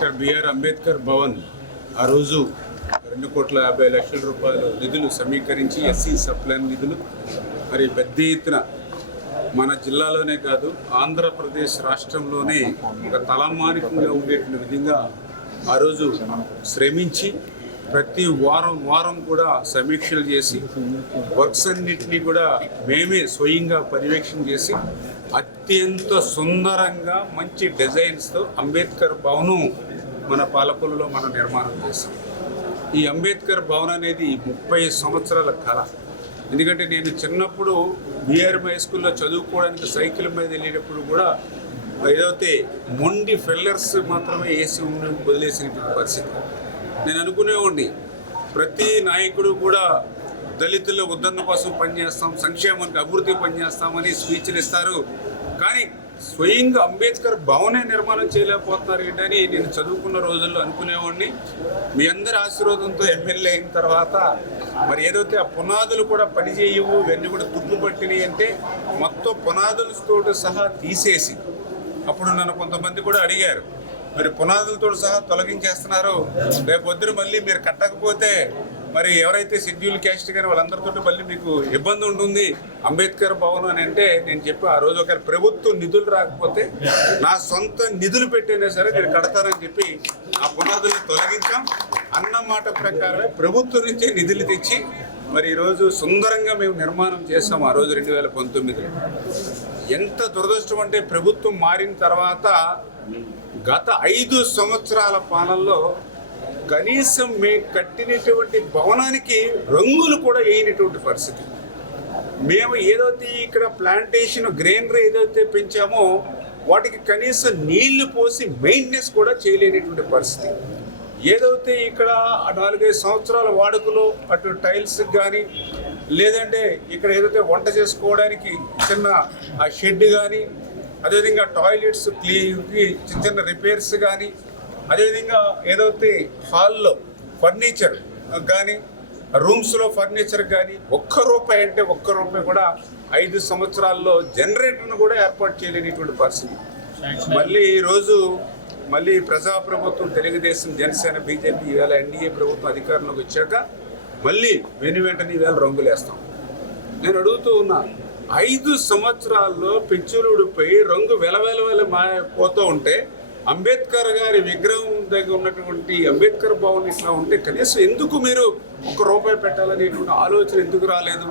Doctor BR Ambedkar Bhavan ఆ రోజు 2,50,00,000 రూపాయల నిధులు సమీకరించి ఎస్సీ సప్లైన్ నిధులు మరి పెద్ద ఎత్తున మన జిల్లాలోనే కాదు ఆంధ్రప్రదేశ్ రాష్ట్రంలోనే ఒక తలమానికంగా ఉండేటువంటి విధంగా ఆ రోజు శ్రమించి ప్రతి వారం కూడా సమీక్షలు చేసి వర్క్స్ అన్నింటినీ కూడా మేమే స్వయంగా పర్యవేక్షణ చేసి అత్యంత సుందరంగా మంచి డిజైన్స్తో అంబేద్కర్ భవనం మన పాలకొల్లులో మనం నిర్మాణం చేస్తాం. ఈ అంబేద్కర్ భవన్ అనేది 30 సంవత్సరాల కళ. ఎందుకంటే నేను చిన్నప్పుడు బీఆర్ఎం హై స్కూల్లో చదువుకోవడానికి సైకిల్ మీద వెళ్ళేటప్పుడు కూడా ఏదైతే మొండి ఫెల్లర్స్ మాత్రమే వేసి వదిలేసినటువంటి పరిస్థితి. నేను అనుకునేవాడిని ప్రతి నాయకుడు కూడా దళితుల ఉద్ధరణ కోసం పనిచేస్తాం, సంక్షేమానికి అభివృద్ధి పనిచేస్తామని స్పీచ్లు ఇస్తారు, కానీ స్వయంగా అంబేద్కర్ భవనే నిర్మాణం చేయలేకపోతున్నారు ఏంటని నేను చదువుకున్న రోజుల్లో అనుకునేవాడిని. మీ అందరి ఆశీర్వాదంతో ఎమ్మెల్యే అయిన తర్వాత మరి ఏదైతే ఆ పునాదులు కూడా పనిచేయవు, ఇవన్నీ కూడా తుప్పు పట్టినాయి అంటే మొత్తం పునాదులతో సహా తీసేసి, అప్పుడు నన్ను కొంతమంది కూడా అడిగారు, మరి పునాదులతో సహా తొలగించేస్తున్నారు, రేపు పొద్దున మళ్ళీ మీరు కట్టకపోతే మరి ఎవరైతే షెడ్యూల్ క్యాస్ట్ కానీ వాళ్ళందరితో మళ్ళీ మీకు ఇబ్బంది ఉంటుంది అంబేద్కర్ భవన్ అని అంటే నేను చెప్పి ఆ రోజు ఒక ప్రభుత్వం నిధులు రాకపోతే నా సొంత నిధులు పెట్టైనా సరే నేను కడతానని చెప్పి ఆ పునాదులను తొలగించాం. అన్న మాట ప్రకారమే ప్రభుత్వం నుంచే నిధులు తెచ్చి మరి ఈరోజు సుందరంగా మేము నిర్మాణం చేస్తాం. ఆ రోజు 2019లో ఎంత దురదృష్టం అంటే ప్రభుత్వం మారిన తర్వాత గత 5 సంవత్సరాల పాలనలో కనీసం మేము కట్టినటువంటి భవనానికి రంగులు కూడా వేయనటువంటి పరిస్థితి. మేము ఏదైతే ఇక్కడ ప్లాంటేషన్ గ్రీనరీ ఏదైతే పెంచామో వాటికి కనీసం నీళ్లు పోసి మెయింటెనెన్స్ కూడా చేయలేనటువంటి పరిస్థితి. ఏదైతే ఇక్కడ 4-5 సంవత్సరాల వాడుకలో అటు టైల్స్ కానీ లేదంటే ఇక్కడ ఏదైతే వంట చేసుకోవడానికి చిన్న ఆ షెడ్ కానీ, అదేవిధంగా టాయిలెట్స్ క్లీన్కి చిన్న రిపేర్స్ కానీ, అదేవిధంగా ఏదైతే హాల్లో ఫర్నిచర్ కానీ రూమ్స్లో ఫర్నిచర్ కానీ ₹1 అంటే ₹1 కూడా 5 సంవత్సరాల్లో జనరేటర్ను కూడా ఏర్పాటు చేయలేనిటువంటి పరిస్థితి. మళ్ళీ ఈరోజు మళ్ళీ ప్రజాప్రభుత్వం తెలుగుదేశం, జనసేన, బీజేపీ ఈవేళ ఎన్డీఏ ప్రభుత్వం అధికారంలోకి వచ్చాక మళ్ళీ వెంటనే ఈవేళ రంగులేస్తాం. నేను అడుగుతూ ఉన్నా, 5 సంవత్సరాల్లో పెంచులుడిపై రంగు వెలవెలవెల పోతూ ఉంటే అంబేద్కర్ గారి విగ్రహం దగ్గర ఉన్నటువంటి అంబేద్కర్ భవన్ ఇట్లా ఉంటే కనీసం ఎందుకు మీరు ₹1 పెట్టాలనేటువంటి ఆలోచన ఎందుకు రాలేదు?